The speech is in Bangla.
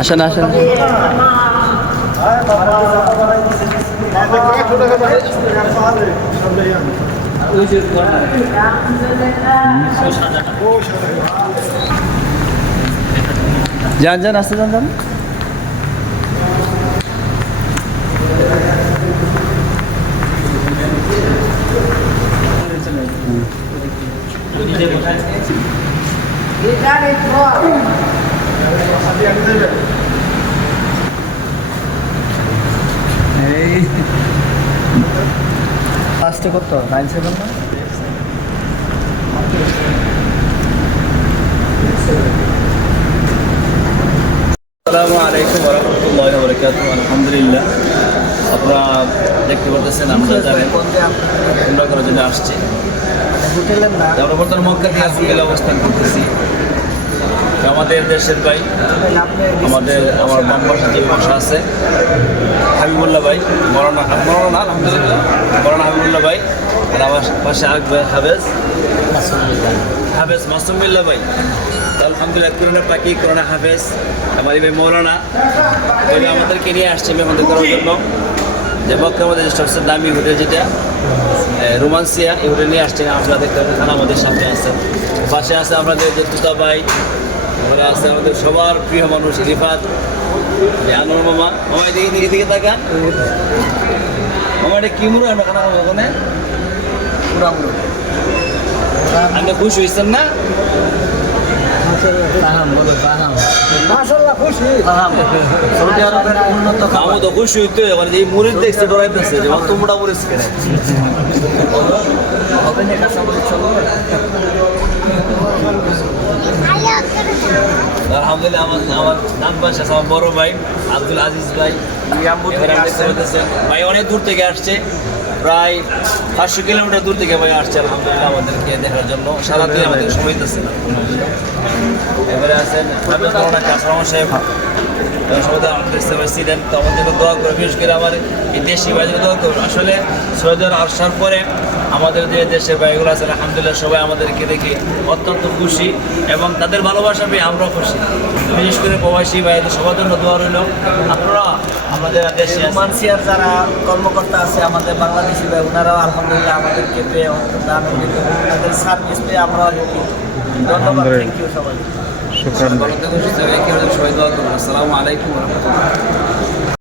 আসেন আসেন। যান যান, আসতে যান যান। এই ফার্স্টে কত 97 না? আসসালামু আলাইকুম ওয়া রাহমাতুল্লাহি ওয়া বারাকাতুহু। আলহামদুলিল্লাহ, আপনারা দেখতে পাচ্ছেন আমরা জানেন উমরা করার জন্য আসছি। আমরা বর্তমানে মক্কা দিয়ে আজকে অবস্থান করতেছি। আমাদের দেশের ভাই, আমার বাম পাশে যে বসা আছে হাবিবুল্লাহ ভাই, মৌলানা আলহামদুলিল্লাহ মৌলানা হাবিবুল্লাহ ভাই, আর আমার পাশে আরেক ভাই হাফেজ মাসুমিল্লাহ ভাই। আলহামদুলিল্লাহ, করোনা পাকি করোনা হাফেজ আমার এই ভাই মৌলানা আমাদেরকে নিয়ে আসছে মেহমান করার জন্য। যে মক্কা আমাদের সবচেয়ে দামি হোটেল যেটা রোমান্সিয়া, এই হোটেল নিয়ে আসছে। আপনারা দেখতে পাচ্ছেন আমাদের সামনে আছে, পাশে আছে আমাদের তুতা ভাই, তারপরে আছে আমাদের সবার প্রিয় মানুষ রিফাত, আনোয়ার মামা। মামা এদিকে তাকান, মামা এটা কি মুড়ো আমরা খানা খাবো ওখানে? আপনি খুশি হয়েছেন না? আমি তো খুশি হইতে, মানে এই মুড়ির দেখছে ডরাইতেছে যে তোমরা মরিচ কেনে। আলহামদুলিল্লাহ, আমার ডান পাশে আছে আমার বড় ভাই আব্দুল আজিজ ভাই। ভাই অনেক দূর থেকে আসছে, প্রায় 500 কিলোমিটার দূর থেকে ভাই আসছে আলহামদুলিল্লাহ আমাদেরকে দেখার জন্য। সারাদিন আমাদের সময় দিতেছে না। এবারে আছেন কাসরামা সাহেব, সবাই আমাদের ছিলেন, তো আমাদের দোয়া করে, বিশেষ করে আমার এই দেশি ভাইদের দোয়া করবেন। আসলে সৈয়দের আসার পরে আমাদের যে দেশের ভাইগুলো আছে আলহামদুলিল্লাহ সবাই আমাদেরকে দেখে অত্যন্ত খুশি এবং তাদের ভালোবাসা পেয়ে আমরাও খুশি। বিশেষ করে প্রবাসী ভাইদের সবার জন্য দোয়া রইল। আপনারা আমাদের দেশে রোমান্সিয়ার যারা কর্মকর্তা আছে আমাদের বাংলাদেশি ভাই, ওনারাও আলহামদুলিল্লাহ আমাদেরকে পেয়ে অত্যন্ত আনন্দিত, তাদের সার্ভিস পেয়ে আমরাও ধন্যবাদ। থ্যাংক ইউ সবাই। শুকরান। সবাই দোয়া করুন। আসসালামু আলাইকুম ওয়া রাহমাতুল্লাহ।